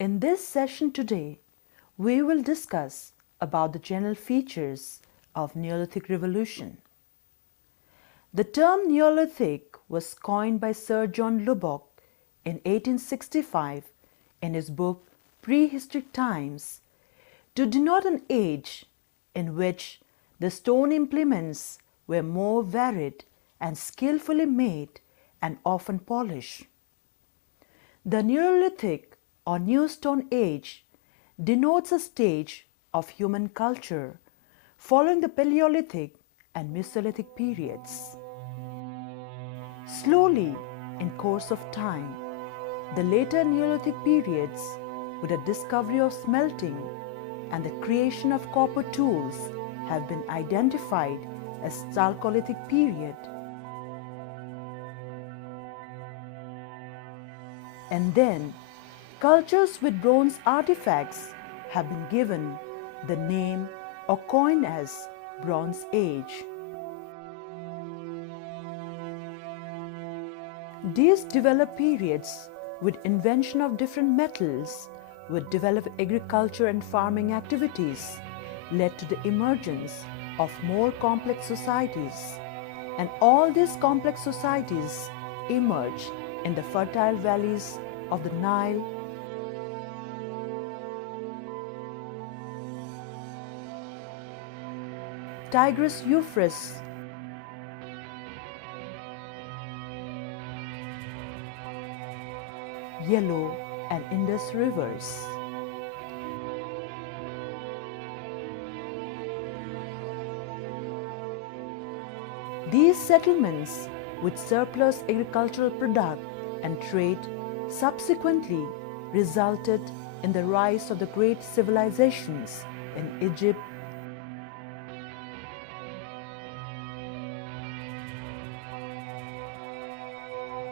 In this session today, we will discuss about the general features of Neolithic revolution. The term Neolithic was coined by Sir John Lubbock in 1865 in his book Prehistoric Times to denote an age in which the stone implements were more varied and skillfully made and often polished. The Neolithic or New Stone Age denotes a stage of human culture following the Paleolithic and Mesolithic periods. Slowly, in course of time, the later Neolithic periods, with the discovery of smelting and the creation of copper tools, have been identified as Chalcolithic period. And then, cultures with bronze artifacts have been given the name or coined as Bronze Age. These developed periods with invention of different metals, with developed agriculture and farming activities, led to the emergence of more complex societies, and all these complex societies emerged in the fertile valleys of the Nile, Tigris, Euphrates, Yellow and Indus rivers. These settlements with surplus agricultural product and trade subsequently resulted in the rise of the great civilizations in Egypt,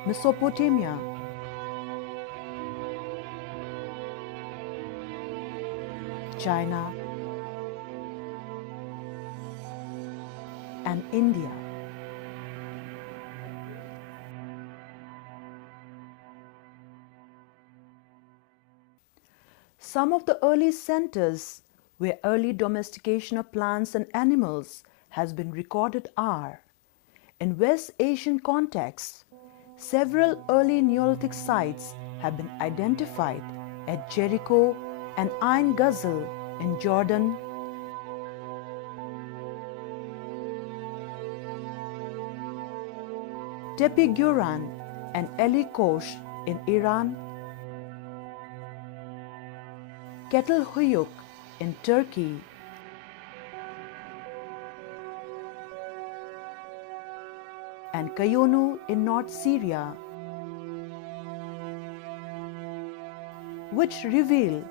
Mesopotamia, China, and India. Some of the early centers where early domestication of plants and animals has been recorded are: in West Asian contexts, several early Neolithic sites have been identified at Jericho and Ain Ghazal in Jordan, Tepe Guran and Eli Kosh in Iran, Ketelhuyuk in Turkey, and Kayonu in North Syria, which reveal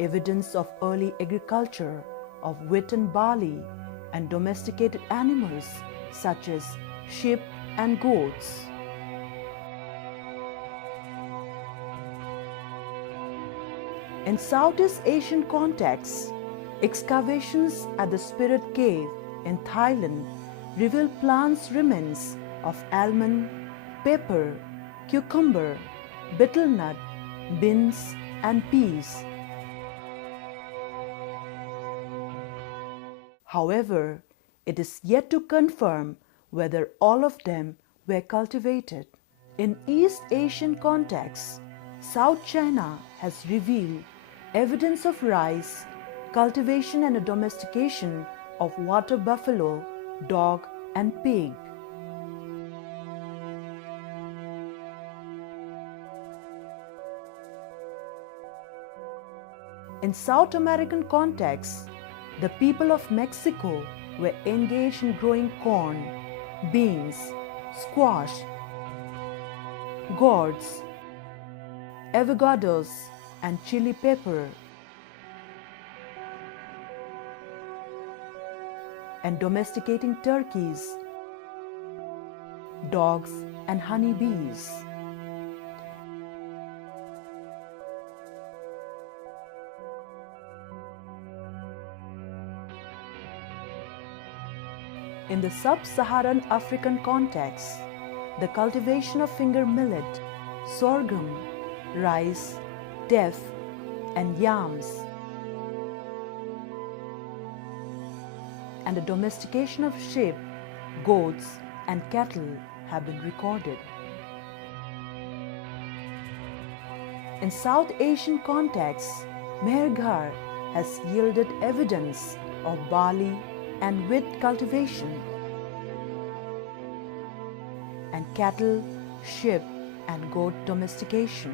evidence of early agriculture of wheat and barley and domesticated animals such as sheep and goats. In Southeast Asian contexts, excavations at the Spirit Cave in Thailand reveal plants remains of almond, pepper, cucumber, betel nut, beans, and peas. However, it is yet to confirm whether all of them were cultivated. In East Asian contexts, South China has revealed evidence of rice, cultivation and a domestication of water buffalo, dog, and pig. In South American contexts, the people of Mexico were engaged in growing corn, beans, squash, gourds, avocados, and chili pepper, and domesticating turkeys, dogs, and honeybees. In the sub-Saharan African context, the cultivation of finger millet, sorghum, rice, teff, and yams, and the domestication of sheep, goats, and cattle have been recorded. In South Asian contexts, meher has yielded evidence of barley and wheat cultivation, and cattle, sheep, and goat domestication.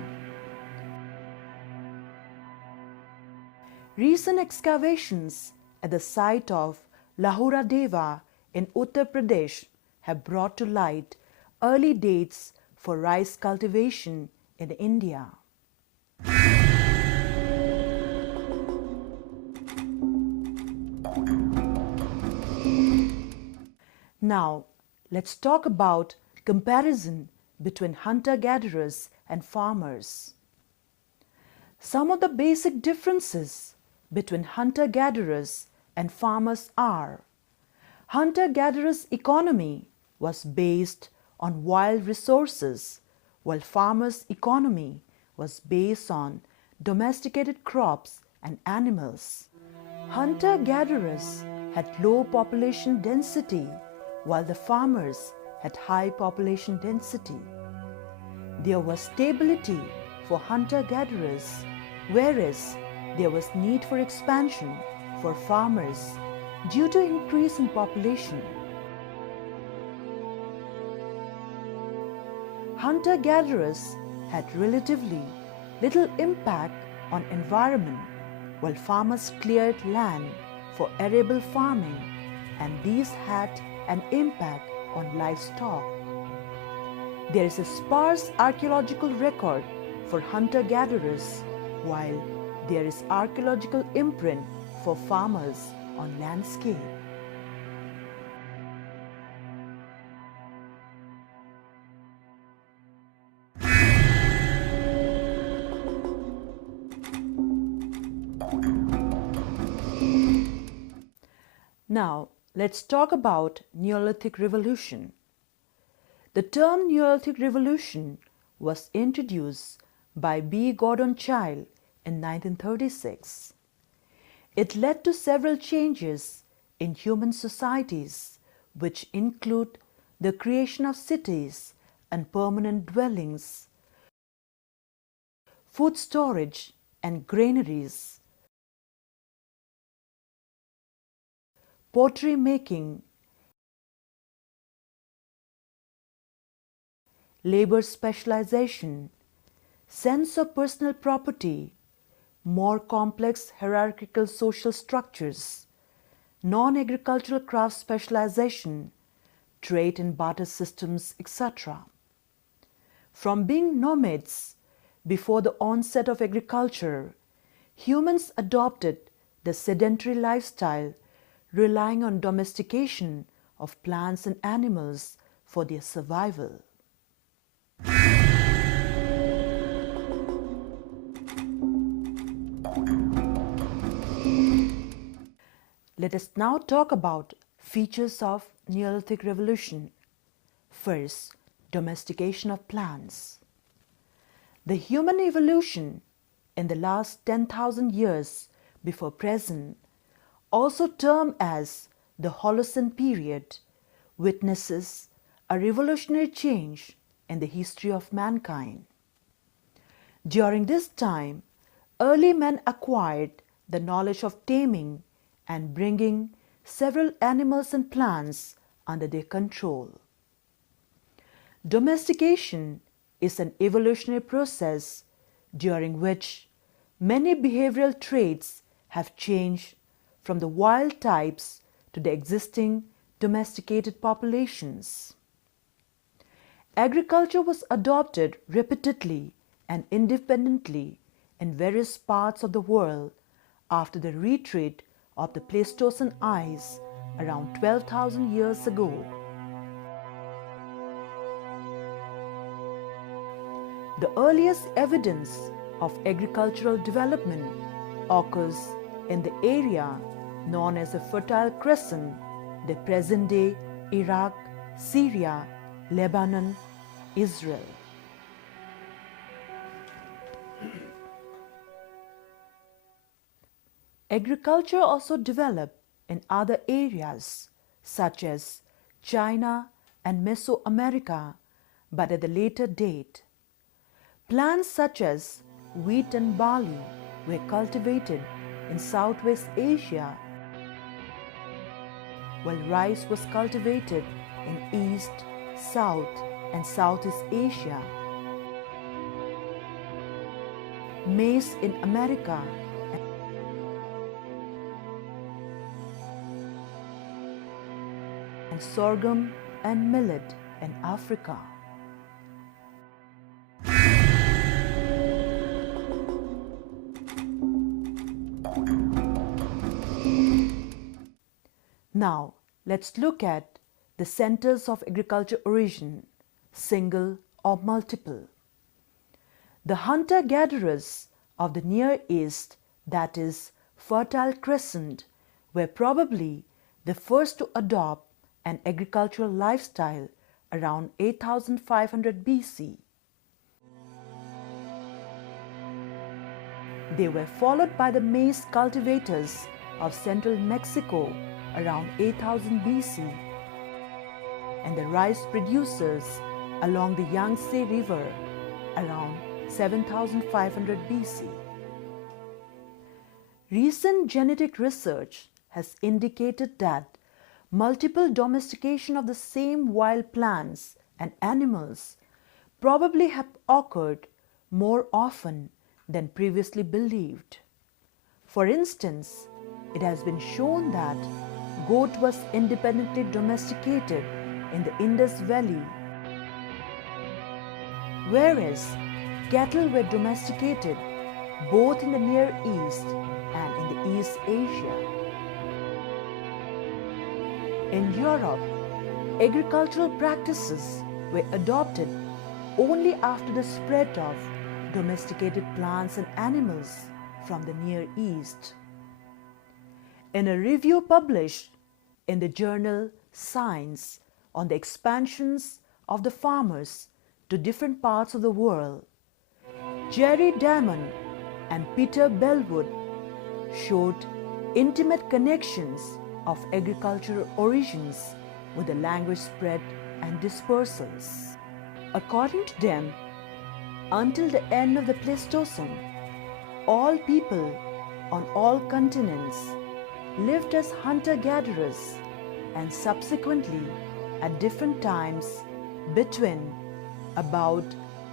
Recent excavations at the site of Lahura Deva in Uttar Pradesh have brought to light early dates for rice cultivation in India. Now, let's talk about comparison between hunter-gatherers and farmers. Some of the basic differences between hunter-gatherers and farmers are: hunter-gatherers' economy was based on wild resources, while farmers' economy was based on domesticated crops and animals. Hunter-gatherers had low population density, while the farmers had high population density. There was stability for hunter-gatherers, whereas there was need for expansion for farmers due to increase in population. Hunter-gatherers had relatively little impact on environment, while farmers cleared land for arable farming, and these had an impact on livestock. There is a sparse archaeological record for hunter-gatherers, while there is archaeological imprint for farmers on landscape. Now, let's talk about Neolithic Revolution. The term Neolithic Revolution was introduced by B. Gordon Childe in 1936. It led to several changes in human societies, which include the creation of cities and permanent dwellings, food storage and granaries, pottery making, labor specialization, sense of personal property, more complex hierarchical social structures, non-agricultural craft specialization, trade and barter systems, etc. From being nomads before the onset of agriculture, humans adopted the sedentary lifestyle, relying on domestication of plants and animals for their survival. Let us now talk about features of Neolithic Revolution. First, domestication of plants. The human evolution in the last 10,000 years before present, also termed as the Holocene period, witnesses a revolutionary change in the history of mankind. During this time, early men acquired the knowledge of taming and bringing several animals and plants under their control. Domestication is an evolutionary process during which many behavioral traits have changed from the wild types to the existing domesticated populations. Agriculture was adopted repeatedly and independently in various parts of the world after the retreat of the Pleistocene ice around 12,000 years ago. The earliest evidence of agricultural development occurs in the area known as the Fertile Crescent, the present-day Iraq, Syria, Lebanon, Israel. Agriculture also developed in other areas such as China and Mesoamerica, but at a later date. Plants such as wheat and barley were cultivated in Southwest Asia, while rice was cultivated in East, South, and Southeast Asia. Maize in America and sorghum and millet in Africa. Now, let's look at the centers of agriculture origin, single or multiple. The hunter-gatherers of the Near East, that is, Fertile Crescent, were probably the first to adopt an agricultural lifestyle around 8500 BC. They were followed by the maize cultivators of central Mexico around 8000 BC and the rice producers along the Yangtze River around 7500 BC. Recent genetic research has indicated that multiple domestication of the same wild plants and animals probably have occurred more often than previously believed. For instance, it has been shown that goat was independently domesticated in the Indus Valley, whereas cattle were domesticated both in the Near East and in the East Asia. In Europe, agricultural practices were adopted only after the spread of domesticated plants and animals from the Near East. In a review published in the journal Science on the expansions of the farmers to different parts of the world, Jerry Damon and Peter Bellwood showed intimate connections of agricultural origins with the language spread and dispersals. According to them, until the end of the Pleistocene, all people on all continents lived as hunter-gatherers, and subsequently at different times between about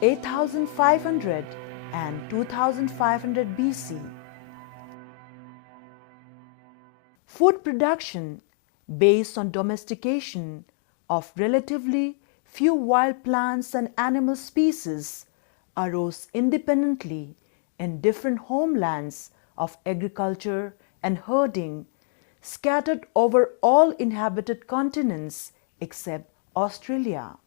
8500 and 2500 BC. Food production based on domestication of relatively few wild plants and animal species arose independently in different homelands of agriculture and herding scattered over all inhabited continents except Australia.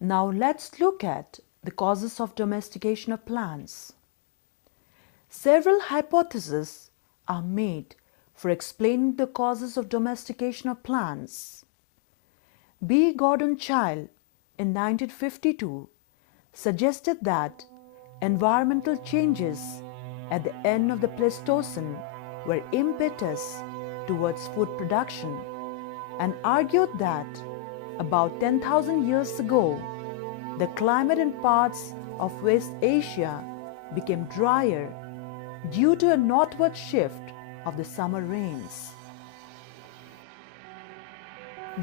Now let's look at the causes of domestication of plants. Several hypotheses are made for explaining the causes of domestication of plants. B. Gordon Childe in 1952 suggested that environmental changes at the end of the Pleistocene were impetus towards food production and argued that about 10,000 years ago, the climate in parts of West Asia became drier due to a northward shift of the summer rains.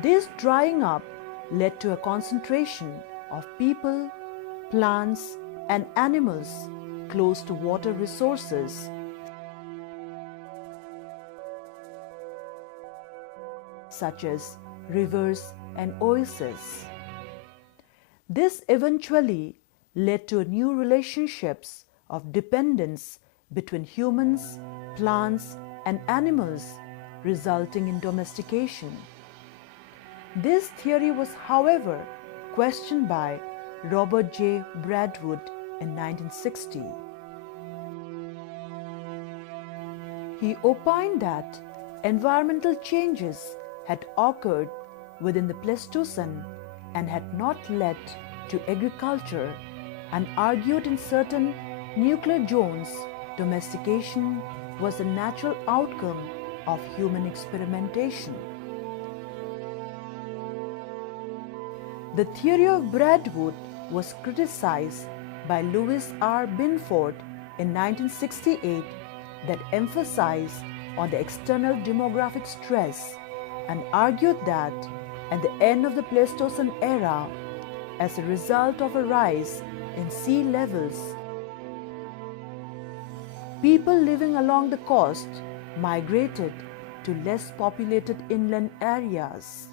This drying up led to a concentration of people, plants, and animals close to water resources such as rivers and oases. This eventually led to new relationships of dependence between humans, plants, and animals, resulting in domestication. This theory was, however, questioned by Robert J. Bradwood in 1960. He opined that environmental changes had occurred within the Pleistocene and had not led to agriculture, and argued in certain nuclear zones domestication was a natural outcome of human experimentation. The theory of Braidwood was criticized by Louis R. Binford in 1968 that emphasized on the external demographic stress and argued that at the end of the Pleistocene era, as a result of a rise in sea levels, people living along the coast migrated to less populated inland areas.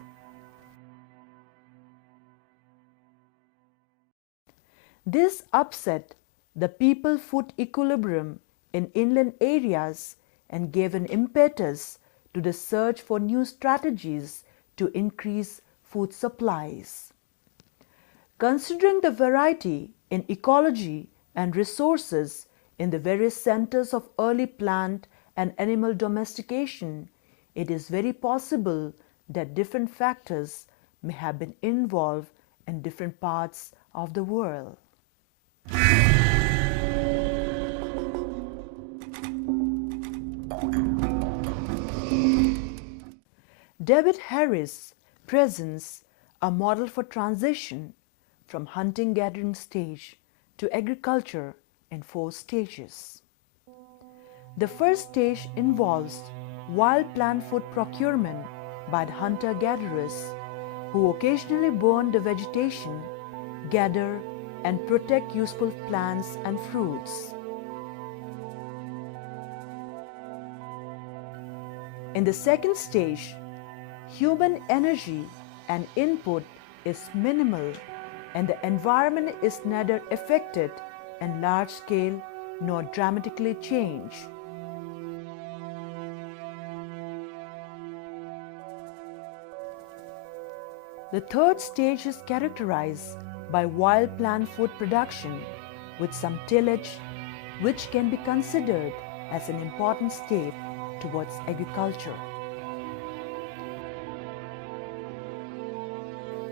This upset the people-food equilibrium in inland areas and gave an impetus to the search for new strategies to increase food supplies. Considering the variety in ecology and resources in the various centers of early plant and animal domestication, it is very possible that different factors may have been involved in different parts of the world. David Harris presents a model for transition from hunting-gathering stage to agriculture in 4 stages. The first stage involves wild plant food procurement by the hunter-gatherers, who occasionally burn the vegetation, gather and protect useful plants and fruits. In the second stage, human energy and input is minimal and the environment is neither affected in large scale nor dramatically changed. The third stage is characterized by wild plant food production with some tillage, which can be considered as an important step towards agriculture.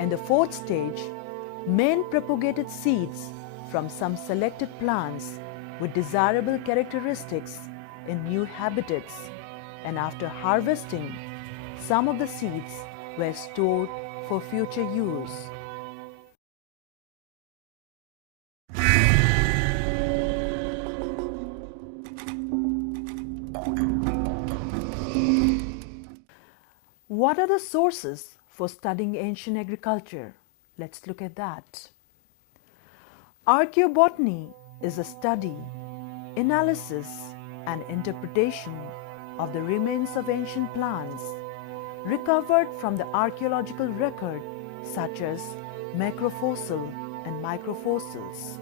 In the fourth stage, men propagated seeds from some selected plants with desirable characteristics in new habitats, and after harvesting, some of the seeds were stored for future use. What are the sources for studying ancient agriculture? Let's look at that. Archaeobotany is a study, analysis, and interpretation of the remains of ancient plants recovered from the archaeological record, such as macrofossil and microfossils.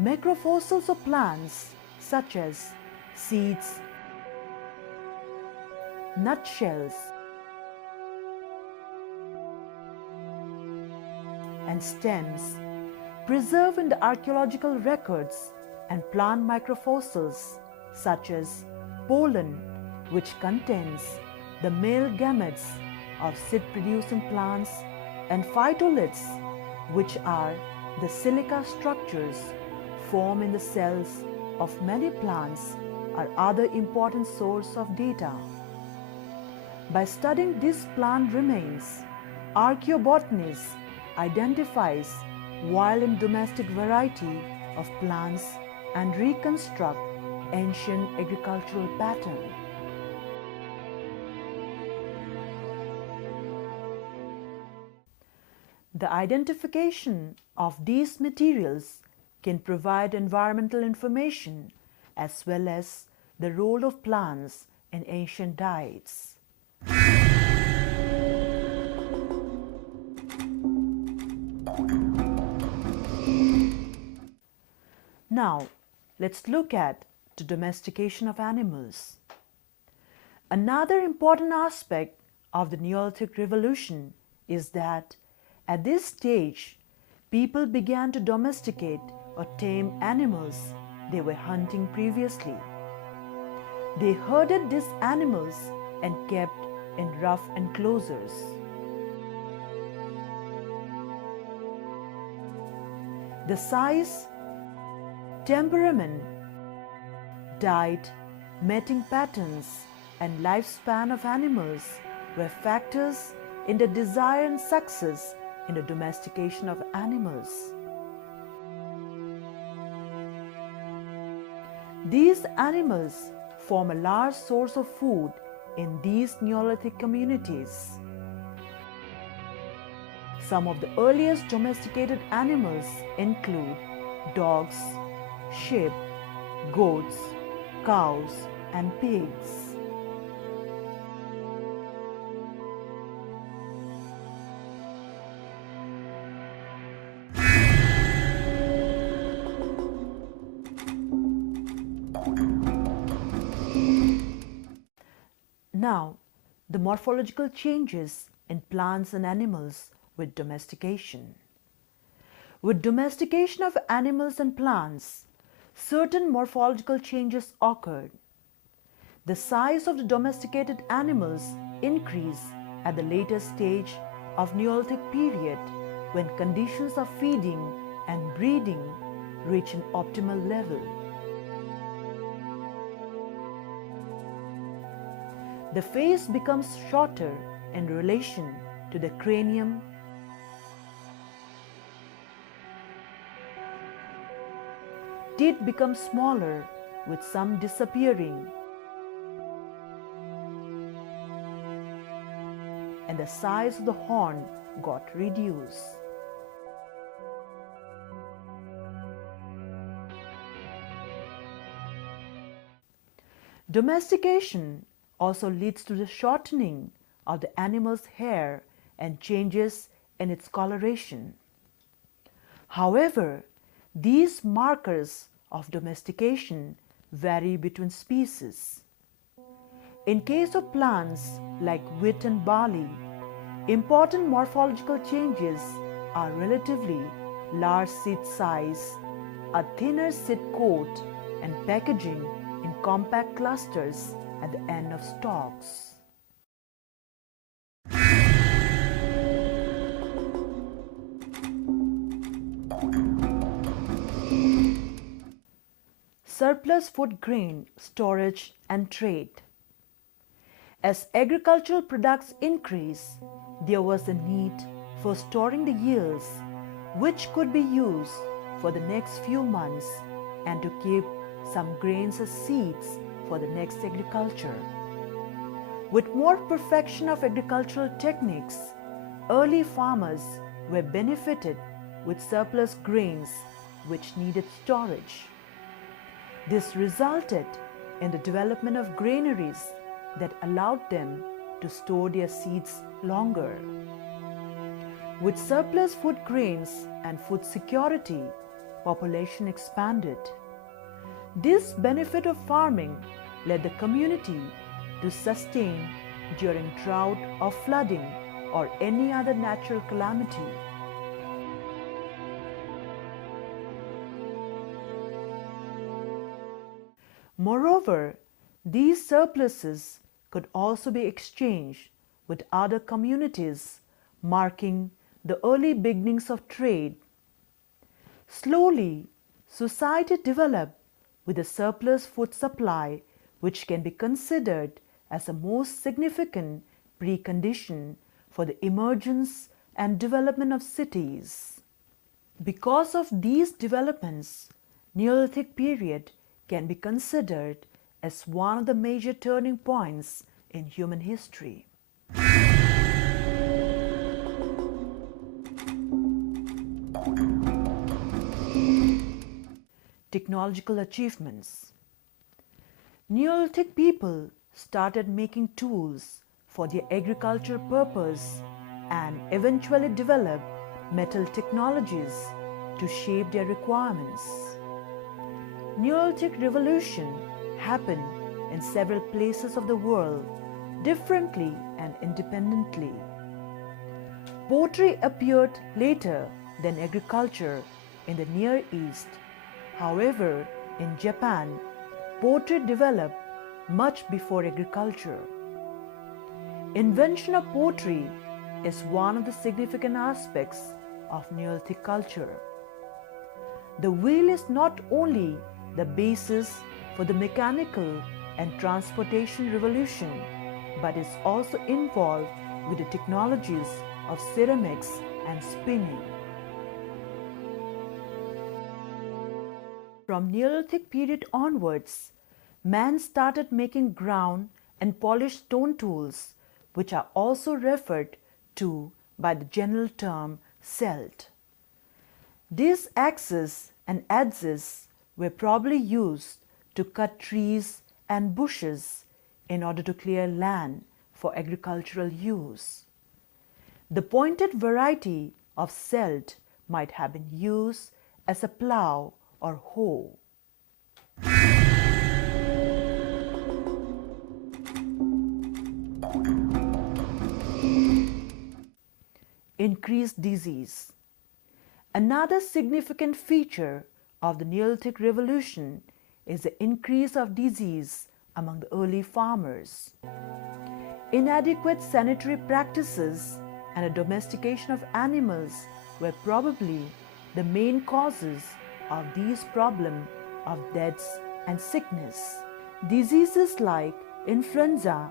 Macrofossils of plants such as seeds, nutshells, and stems preserved in the archaeological records, and plant microfossils such as pollen, which contains the male gametes of seed-producing plants, and phytoliths, which are the silica structures formed in the cells of many plants, are other important source of data. By studying these plant remains, archaeobotanists identifies wild and domestic variety of plants and reconstruct ancient agricultural pattern. The identification of these materials can provide environmental information as well as the role of plants in ancient diets. Now, let's look at the domestication of animals. Another important aspect of the Neolithic Revolution is that at this stage, people began to domesticate or tame animals they were hunting previously. They herded these animals and kept in rough enclosures. The size, temperament, diet, mating patterns, and lifespan of animals were factors in the desire and success in the domestication of animals. These animals form a large source of food in these Neolithic communities. Some of the earliest domesticated animals include dogs, sheep, goats, cows, and pigs. Now, the morphological changes in plants and animals with domestication. With domestication of animals and plants, certain morphological changes occurred. The size of the domesticated animals increased at the later stage of Neolithic period when conditions of feeding and breeding reach an optimal level. The face becomes shorter in relation to the cranium. Teeth become smaller with some disappearing, and the size of the horn got reduced. Domestication also leads to the shortening of the animal's hair and changes in its coloration. However, these markers of domestication vary between species. In case of plants like wheat and barley, important morphological changes are relatively large seed size, a thinner seed coat, and packaging in compact clusters at the end of stalks. Surplus food grain storage and trade. As agricultural products increase, there was a need for storing the yields which could be used for the next few months and to keep some grains as seeds for the next agriculture. With more perfection of agricultural techniques, early farmers were benefited with surplus grains which needed storage. This resulted in the development of granaries that allowed them to store their seeds longer. With surplus food grains and food security, population expanded. This benefit of farming led the community to sustain during drought or flooding or any other natural calamity. Moreover, these surpluses could also be exchanged with other communities, marking the early beginnings of trade. Slowly, society developed with a surplus food supply, which can be considered as a most significant precondition for the emergence and development of cities. Because of these developments, Neolithic period can be considered as one of the major turning points in human history. Technological achievements. Neolithic people started making tools for their agricultural purpose and eventually developed metal technologies to shape their requirements. Neolithic revolution happened in several places of the world differently and independently. Pottery appeared later than agriculture in the Near East. However, in Japan, pottery developed much before agriculture. Invention of pottery is one of the significant aspects of Neolithic culture. The wheel is not only the basis for the mechanical and transportation revolution, but is also involved with the technologies of ceramics and spinning. From Neolithic period onwards, man started making ground and polished stone tools, which are also referred to by the general term celt. These axes and adzes were probably used to cut trees and bushes in order to clear land for agricultural use. The pointed variety of celt might have been used as a plough or hoe. Increased disease. Another significant feature of the Neolithic Revolution is the increase of disease among the early farmers. Inadequate sanitary practices and a domestication of animals were probably the main causes of these problems of deaths and sickness. Diseases like influenza,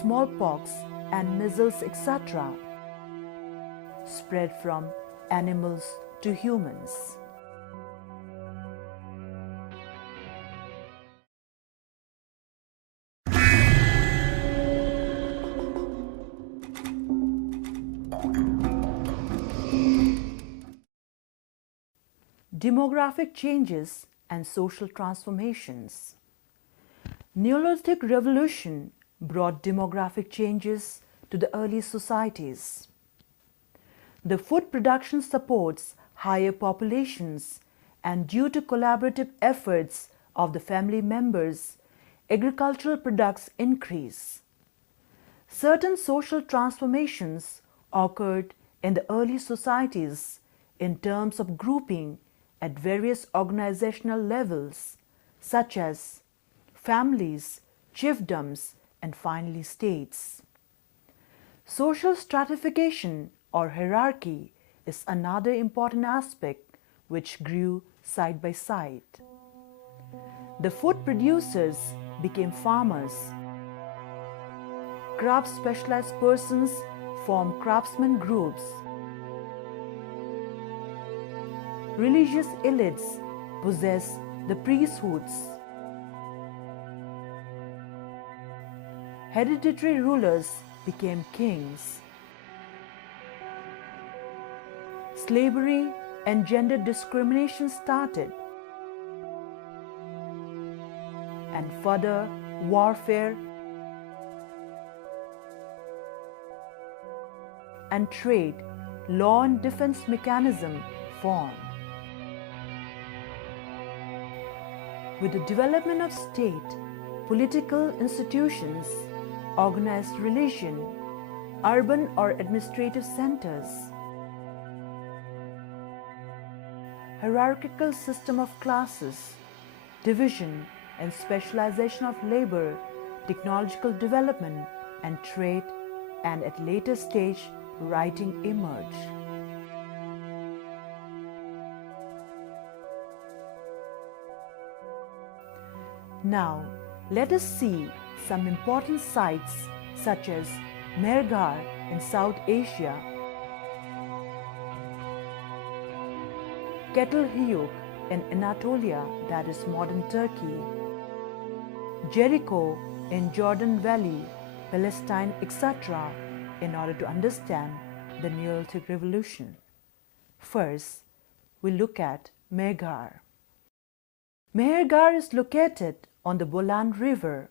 smallpox, and measles, etc., spread from animals to humans. Demographic changes and social transformations. Neolithic Revolution brought demographic changes to the early societies. The food production supports higher populations, and due to collaborative efforts of the family members, agricultural products increase. Certain social transformations occurred in the early societies in terms of grouping at various organizational levels, such as families, chiefdoms, and finally states. Social stratification or hierarchy is another important aspect which grew side by side. The food producers became farmers. Craft specialized persons formed craftsman groups. Religious elites possessed the priesthoods. Hereditary rulers became kings. Slavery and gender discrimination started, and further warfare and trade, law and defense mechanism formed. With the development of state, political institutions, organized religion, urban or administrative centers, hierarchical system of classes, division and specialization of labor, technological development and trade, and at later stage, writing emerged. Now, let us see some important sites such as Mehrgarh in South Asia, Ketelhuyuk in Anatolia, that is modern Turkey, Jericho in Jordan Valley, Palestine, etc., in order to understand the Neolithic Revolution. First, we look at Mehrgarh. Mehrgarh is located on the Bolan River,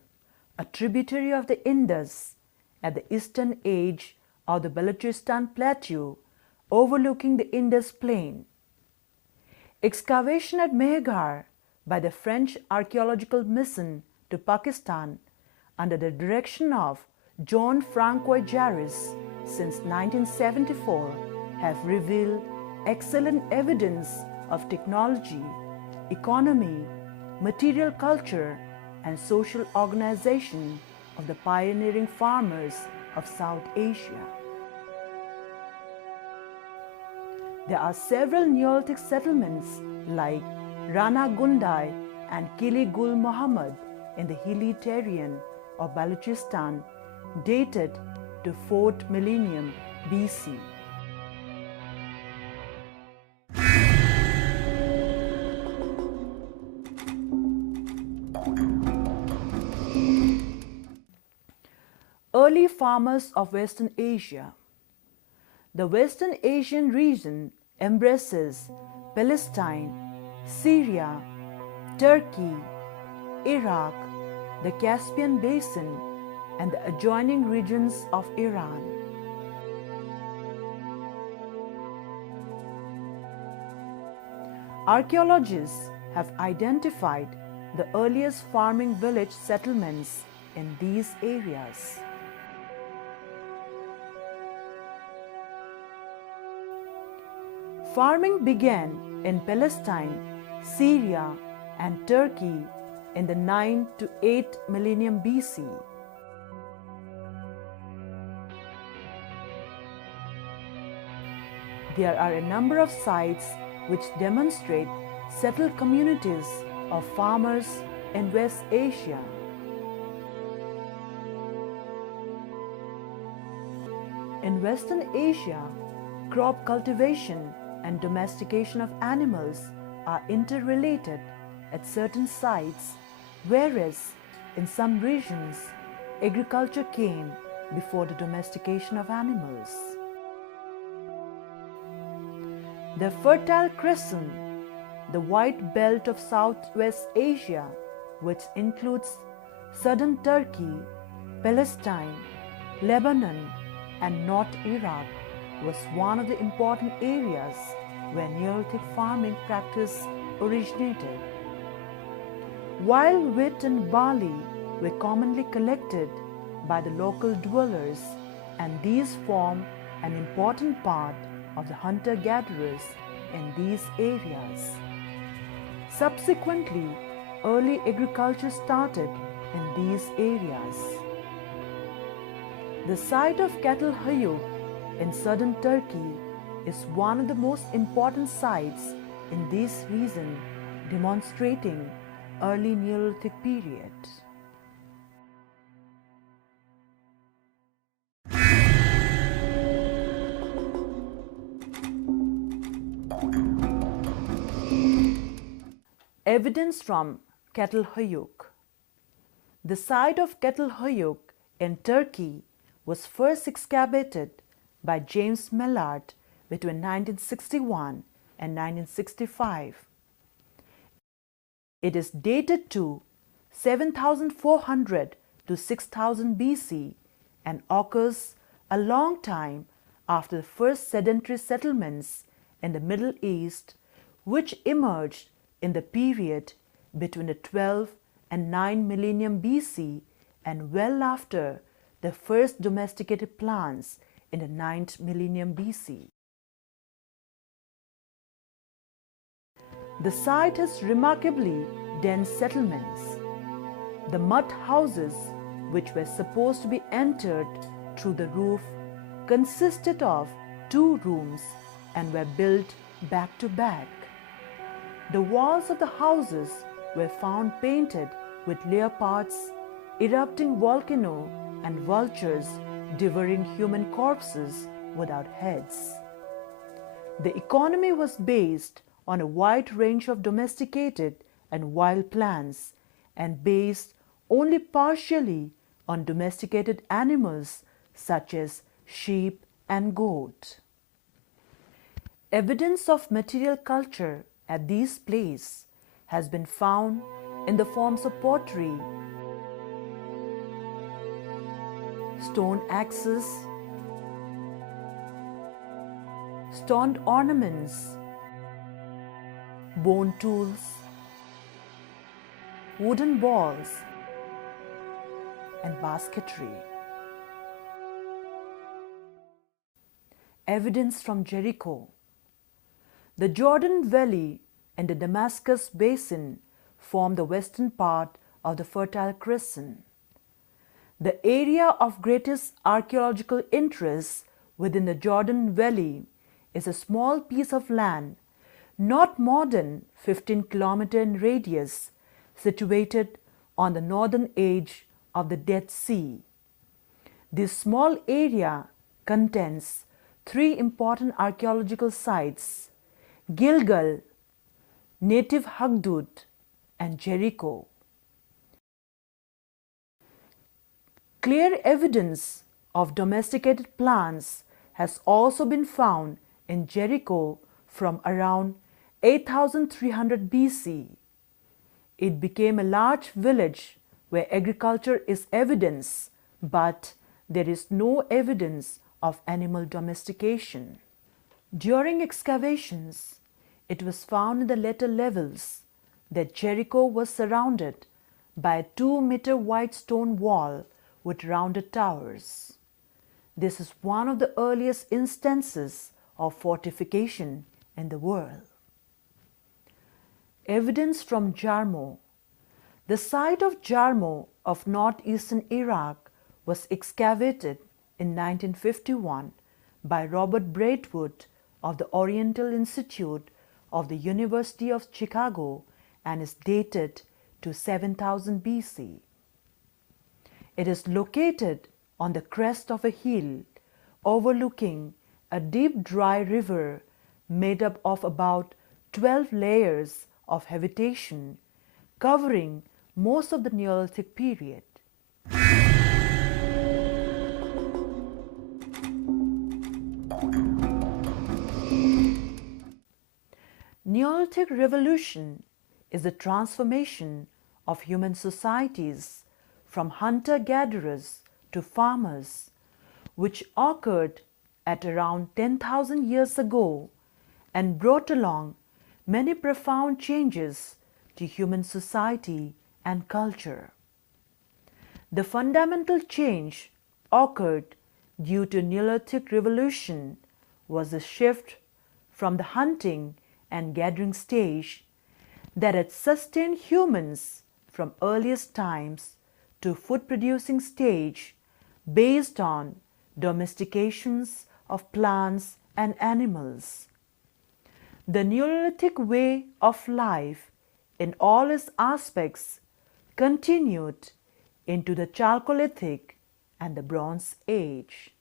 a tributary of the Indus, at the eastern edge of the Balochistan Plateau, overlooking the Indus Plain. Excavation at Mehrgarh by the French Archaeological Mission to Pakistan under the direction of Jean-François Jarris since 1974 have revealed excellent evidence of technology, economy, material culture, and social organization of the pioneering farmers of South Asia. There are several Neolithic settlements like Rana Gundai and Kili Gul Muhammad in the hilly terrain of Balochistan dated to 4th millennium BC. Early farmers of Western Asia. The Western Asian region embraces Palestine, Syria, Turkey, Iraq, the Caspian Basin, and the adjoining regions of Iran. Archaeologists have identified the earliest farming village settlements in these areas. Farming began in Palestine, Syria, and Turkey in the 9th to 8th millennium BC. There are a number of sites which demonstrate settled communities of farmers in West Asia. In Western Asia, crop cultivation and domestication of animals are interrelated at certain sites, whereas in some regions, agriculture came before the domestication of animals. The Fertile Crescent, the white belt of Southwest Asia, which includes southern Turkey, Palestine, Lebanon, and North Iraq, was one of the important areas where Neolithic farming practice originated. While wheat and barley were commonly collected by the local dwellers, and these form an important part of the hunter-gatherers in these areas. Subsequently, early agriculture started in these areas. The site of Kettle Hayuk in southern Turkey is one of the most important sites in this region, demonstrating early Neolithic period. Evidence from Kettle Hayuk. The site of Kettle Hayuk in Turkey was first excavated by James Mallard between 1961 and 1965. It is dated to 7400 to 6000 BC and occurs a long time after the first sedentary settlements in the Middle East, which emerged in the period between the 12th and 9th millennium BC and well after the first domesticated plants in the 9th millennium BC. The site has remarkably dense settlements. The mud houses, which were supposed to be entered through the roof, consisted of 2 rooms and were built back to back. The walls of the houses were found painted with leopards, erupting volcano, and vultures devouring human corpses without heads. The economy was based on a wide range of domesticated and wild plants and based only partially on domesticated animals such as sheep and goat. Evidence of material culture at these places has been found in the forms of pottery, stone axes, stone ornaments, bone tools, wooden balls, and basketry. Evidence from Jericho. The Jordan Valley and the Damascus Basin form the western part of the Fertile Crescent. The area of greatest archaeological interest within the Jordan Valley is a small piece of land, not more than 15 km in radius, situated on the northern edge of the Dead Sea. This small area contains three important archaeological sites: Gilgal, Native Hagdud, and Jericho. Clear evidence of domesticated plants has also been found in Jericho from around 8300 BC. It became a large village where agriculture is evidence, but there is no evidence of animal domestication. During excavations, it was found in the later levels that Jericho was surrounded by a 2-meter wide stone wall with rounded towers. This is one of the earliest instances of fortification in the world. Evidence from Jarmo. The site of Jarmo of northeastern Iraq was excavated in 1951 by Robert Braidwood of the Oriental Institute of the University of Chicago and is dated to 7000 BC. It is located on the crest of a hill overlooking a deep dry river made up of about 12 layers of vegetation covering most of the Neolithic period. Neolithic revolution is the transformation of human societies from hunter-gatherers to farmers, which occurred at around 10,000 years ago and brought along many profound changes to human society and culture. The fundamental change occurred due to Neolithic revolution was a shift from the hunting and gathering stage that had sustained humans from earliest times to food-producing stage based on domestications of plants and animals. The Neolithic way of life in all its aspects continued into the Chalcolithic and the Bronze Age.